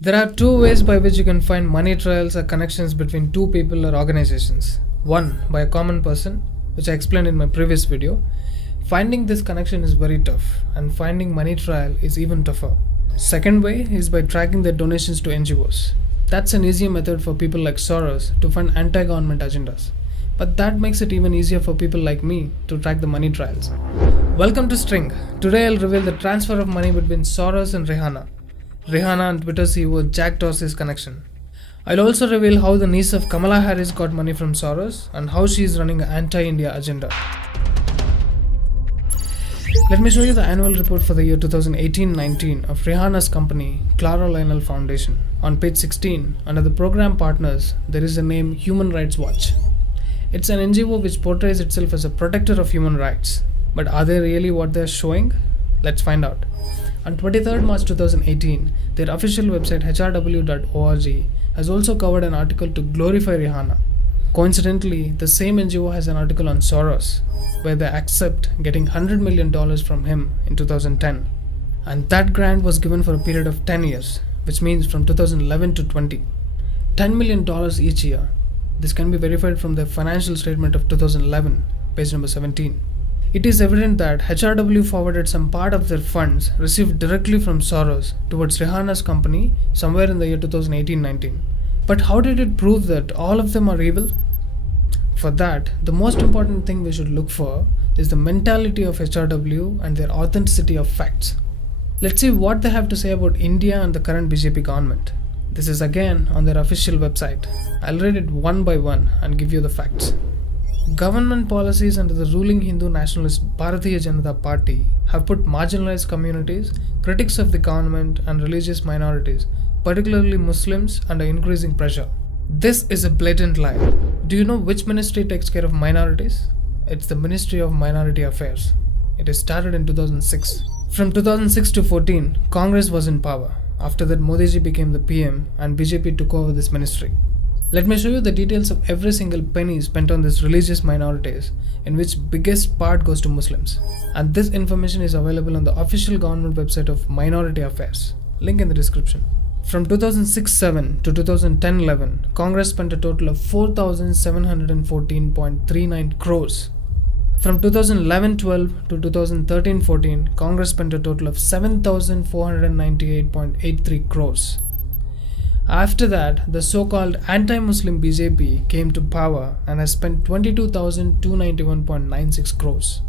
There are two ways by which you can find money trails or connections between two people or organizations. One, by a common person, which I explained in my previous video. Finding this connection is very tough, and finding money trail is even tougher. Second way is by tracking their donations to NGOs. That's an easier method for people like Soros to fund anti-government agendas. But that makes it even easier for people like me to track the money trails. Welcome to String. Today I'll reveal the transfer of money between Soros and Rihanna. Rihanna and Twitter CEO Jack Dorsey's connection. I'll also reveal how the niece of Kamala Harris got money from Soros and how she is running an anti-India agenda. Let me show you the annual report for the year 2018-19 of Rihanna's company, Clara Lionel Foundation. On page 16, under the program partners, there is the name Human Rights Watch. It's an NGO which portrays itself as a protector of human rights. But are they really what they're showing? Let's find out. On 23rd March 2018, their official website HRW.org has also covered an article to glorify Rihanna. Coincidentally, the same NGO has an article on Soros, where they accept getting $100 million from him in 2010. And that grant was given for a period of 10 years, which means from 2011 to 20. $10 million each year. This can be verified from the financial statement of 2011, page number 17. It is evident that HRW forwarded some part of their funds received directly from Soros towards Rihanna's company somewhere in the year 2018-19. But how did it prove that all of them are evil? For that, the most important thing we should look for is the mentality of HRW and their authenticity of facts. Let's see what they have to say about India and the current BJP government. This is again on their official website. I'll read it one by one and give you the facts. Government policies under the ruling Hindu nationalist Bharatiya Janata Party have put marginalized communities, critics of the government, and religious minorities, particularly Muslims, under increasing pressure. This is a blatant lie. Do you know which ministry takes care of minorities? It's the Ministry of Minority Affairs. It is started in 2006. From 2006 to 14, Congress was in power. After that, Modi ji became the PM and BJP took over this ministry. Let me show you the details of every single penny spent on these religious minorities, in which biggest part goes to Muslims. And this information is available on the official government website of Minority Affairs. Link in the description. From 2006-7 to 2010-11, Congress spent a total of 4,714.39 crores. From 2011-12 to 2013-14, Congress spent a total of 7,498.83 crores. After that, the so-called anti-Muslim BJP came to power and has spent 22,291.96 crores.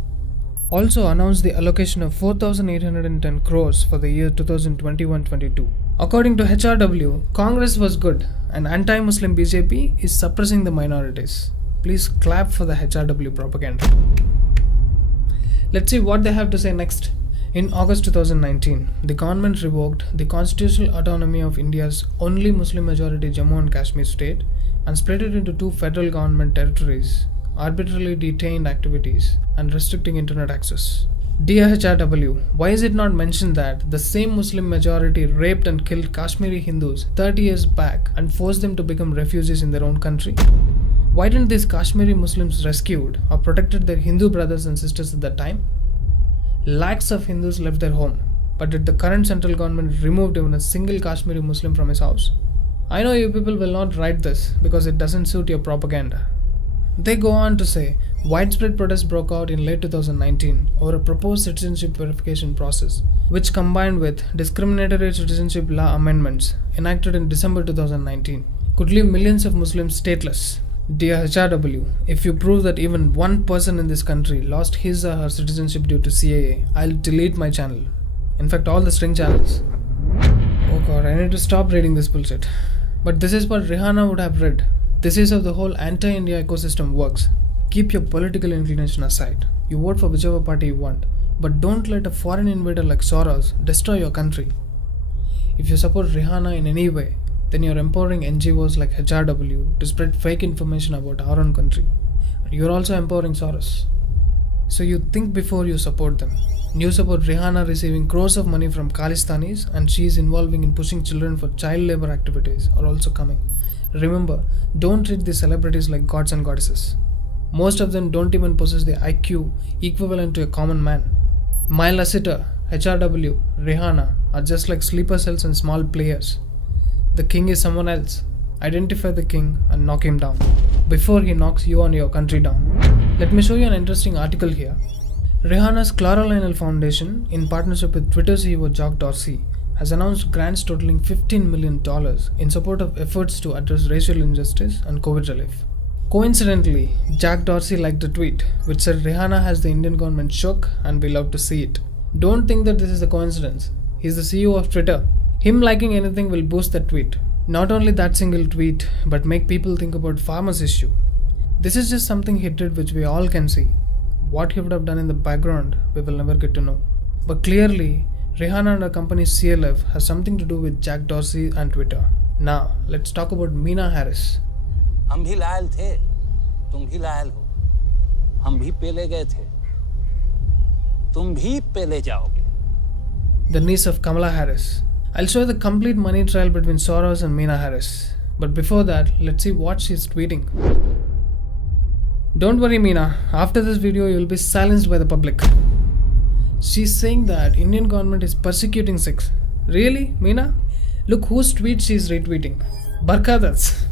Also announced the allocation of 4,810 crores for the year 2021-22. According to HRW, Congress was good and anti-Muslim BJP is suppressing the minorities. Please clap for the HRW propaganda. Let's see what they have to say next. In August 2019, the government revoked the constitutional autonomy of India's only Muslim-majority Jammu and Kashmir state and split it into two federal government territories, arbitrarily detained activities, and restricting internet access. Dear HRW, why is it not mentioned that the same Muslim majority raped and killed Kashmiri Hindus 30 years back and forced them to become refugees in their own country? Why didn't these Kashmiri Muslims rescued or protected their Hindu brothers and sisters at that time? Lakhs of Hindus left their home, but did the current central government remove even a single Kashmiri Muslim from his house? I know you people will not write this because it doesn't suit your propaganda. They go on to say, widespread protests broke out in late 2019 over a proposed citizenship verification process, which combined with discriminatory citizenship law amendments enacted in December 2019, could leave millions of Muslims stateless. Dear HRW, if you prove that even one person in this country lost his or her citizenship due to CAA, I'll delete my channel. In fact, all the String channels. Oh god, I need to stop reading this bullshit. But this is what Rihanna would have read. This is how the whole anti-India ecosystem works. Keep your political inclination aside. You vote for whichever party you want. But don't let a foreign invader like Soros destroy your country. If you support Rihanna in any way, then you're empowering NGOs like HRW to spread fake information about our own country. You're also empowering Soros. So you think before you support them. News about Rihanna receiving crores of money from Khalistanis and she is involving in pushing children for child labor activities are also coming. Remember, don't treat these celebrities like gods and goddesses. Most of them don't even possess the IQ equivalent to a common man. My Lasita, HRW, Rihanna are just like sleeper cells and small players. The king is someone else. Identify the king and knock him down before he knocks you and your country down. Let me show you an interesting article here. Rihanna's Clara Lionel Foundation, in partnership with Twitter CEO Jack Dorsey, has announced grants totaling $15 million in support of efforts to address racial injustice and COVID relief. Coincidentally, Jack Dorsey liked a tweet which said Rihanna has the Indian government shook and we love to see it. Don't think that this is a coincidence. He's the CEO of Twitter. Him liking anything will boost that tweet. Not only that single tweet, but make people think about farmers' issue. This is just something he did which we all can see. What he would have done in the background, we will never get to know. But clearly, Rihanna and her company CLF has something to do with Jack Dorsey and Twitter. Now, let's talk about Meena Harris. हम भी Lyell थे, तुम भी Lyell हो, हम भी पेले गए थे, तुम भी पेले जाओगे. The niece of Kamala Harris. I'll show you the complete money trail between Soros and Meena Harris. But before that, let's see what she's tweeting. Don't worry Meena, after this video you will be silenced by the public. She's saying that Indian government is persecuting Sikhs. Really, Meena? Look whose tweet she's retweeting. Barkadats.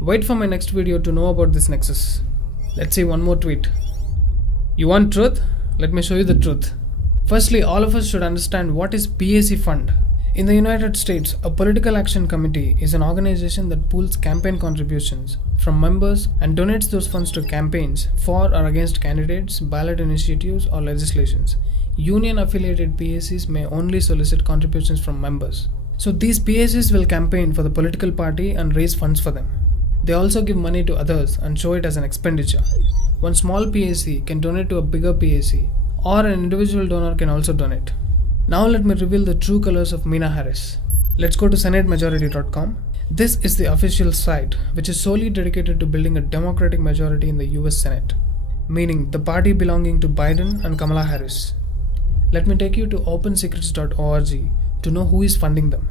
Wait for my next video to know about this nexus. Let's see one more tweet. You want truth? Let me show you the truth. Firstly, all of us should understand what is PAC fund. In the United States, a political action committee is an organization that pools campaign contributions from members and donates those funds to campaigns for or against candidates, ballot initiatives, or legislations. Union-affiliated PACs may only solicit contributions from members. So these PACs will campaign for the political party and raise funds for them. They also give money to others and show it as an expenditure. One small PAC can donate to a bigger PAC, or an individual donor can also donate. Now let me reveal the true colors of Meena Harris. Let's go to SenateMajority.com. This is the official site which is solely dedicated to building a democratic majority in the US Senate, meaning the party belonging to Biden and Kamala Harris. Let me take you to opensecrets.org to know who is funding them.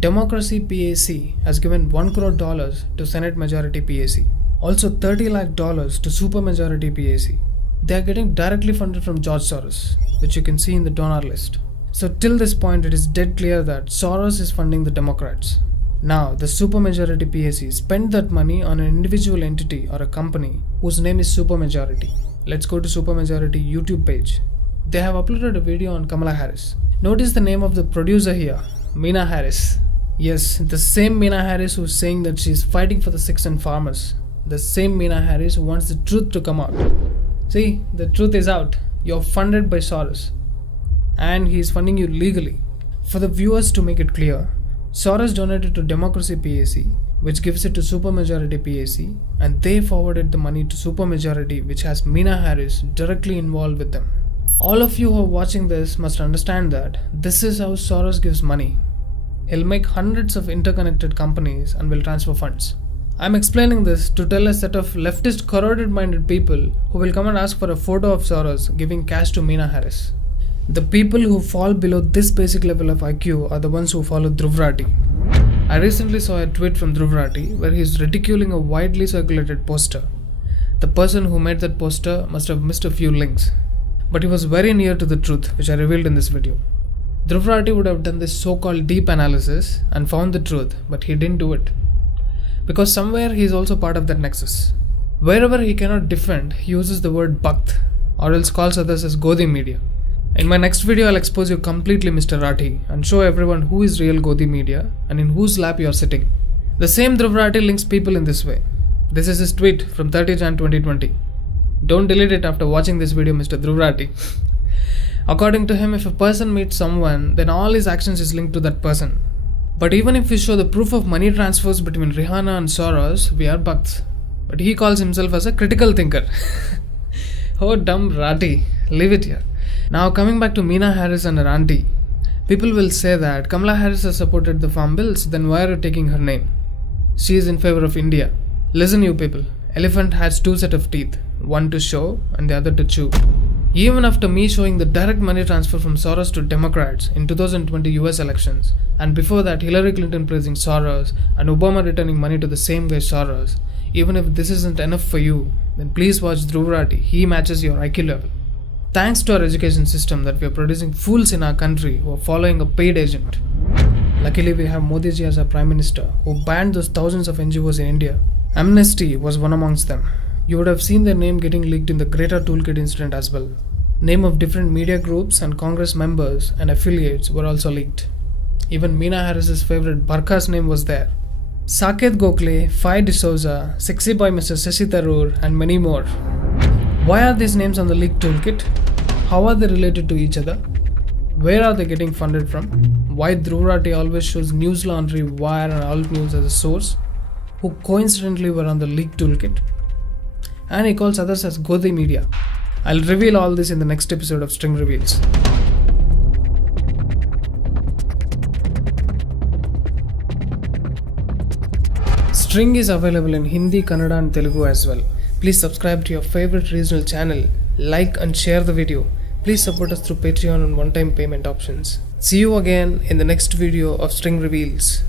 Democracy PAC has given $1 crore to Senate Majority PAC. Also $30 lakh to Supermajority PAC. They are getting directly funded from George Soros, which you can see in the donor list. So till this point it is dead clear that Soros is funding the Democrats. Now the Supermajority PAC spent that money on an individual entity or a company whose name is Supermajority. Let's go to Supermajority YouTube page. They have uploaded a video on Kamala Harris. Notice the name of the producer here, Meena Harris. Yes, the same Meena Harris who's saying that she's fighting for the Sikhs and farmers. The same Meena Harris who wants the truth to come out. See, the truth is out. You're funded by Soros. And he is funding you legally. For the viewers to make it clear, Soros donated to Democracy PAC, which gives it to Supermajority PAC, and they forwarded the money to Supermajority, which has Meena Harris directly involved with them. All of you who are watching this must understand that this is how Soros gives money. He'll make hundreds of interconnected companies and will transfer funds. I'm explaining this to tell a set of leftist corroded-minded people who will come and ask for a photo of Soros giving cash to Meena Harris. The people who fall below this basic level of IQ are the ones who follow DhruvRathee. I recently saw a tweet from DhruvRathee where he's ridiculing a widely circulated poster. The person who made that poster must have missed a few links, but he was very near to the truth, which I revealed in this video. DhruvRathee would have done this so-called deep analysis and found the truth, but he didn't do it. Because somewhere he is also part of that nexus. Wherever he cannot defend, he uses the word Bhakt, or else calls others as Godi media. In my next video, I'll expose you completely, Mr. Rathi, and show everyone who is real Godi media and in whose lap you are sitting. The same DhruvRathee links people in this way. This is his tweet from 30 Jan 2020. Don't delete it after watching this video, Mr. DhruvRathee. According to him, if a person meets someone, then all his actions is linked to that person. But even if we show the proof of money transfers between Rihanna and Soros, we are Bhakts. But he calls himself as a critical thinker. Oh, dumb Rathi. Leave it here. Now coming back to Meena Harris and her auntie. People will say that Kamala Harris has supported the farm bills, then why are you taking her name? She is in favor of India. Listen you people, elephant has two sets of teeth, one to show and the other to chew. Even after me showing the direct money transfer from Soros to Democrats in 2020 US elections, and before that Hillary Clinton praising Soros and Obama returning money to the same way Soros, even if this isn't enough for you, then please watch DhruvRathee, he matches your IQ level. Thanks to our education system that we are producing fools in our country who are following a paid agent. Luckily, we have Modi ji as our Prime Minister, who banned those thousands of NGOs in India. Amnesty was one amongst them. You would have seen their name getting leaked in the Greater Toolkit incident as well. Name of different media groups and Congress members and affiliates were also leaked. Even Meena Harris's favorite Barkha's name was there. Saket Gokhale, Fai D'Souza, Sexy Boy Mr. Shashi Tharoor, and many more. Why are these names on the leaked toolkit? How are they related to each other? Where are they getting funded from? Why DhruvRathee always shows News Laundry, Wire and Alt News as a source, who coincidentally were on the leaked toolkit? And he calls others as Godhi Media. I'll reveal all this in the next episode of String Reveals. String is available in Hindi, Kannada and Telugu as well. Please subscribe to your favorite regional channel, like and share the video. Please support us through Patreon and one-time payment options. See you again in the next video of String Reveals.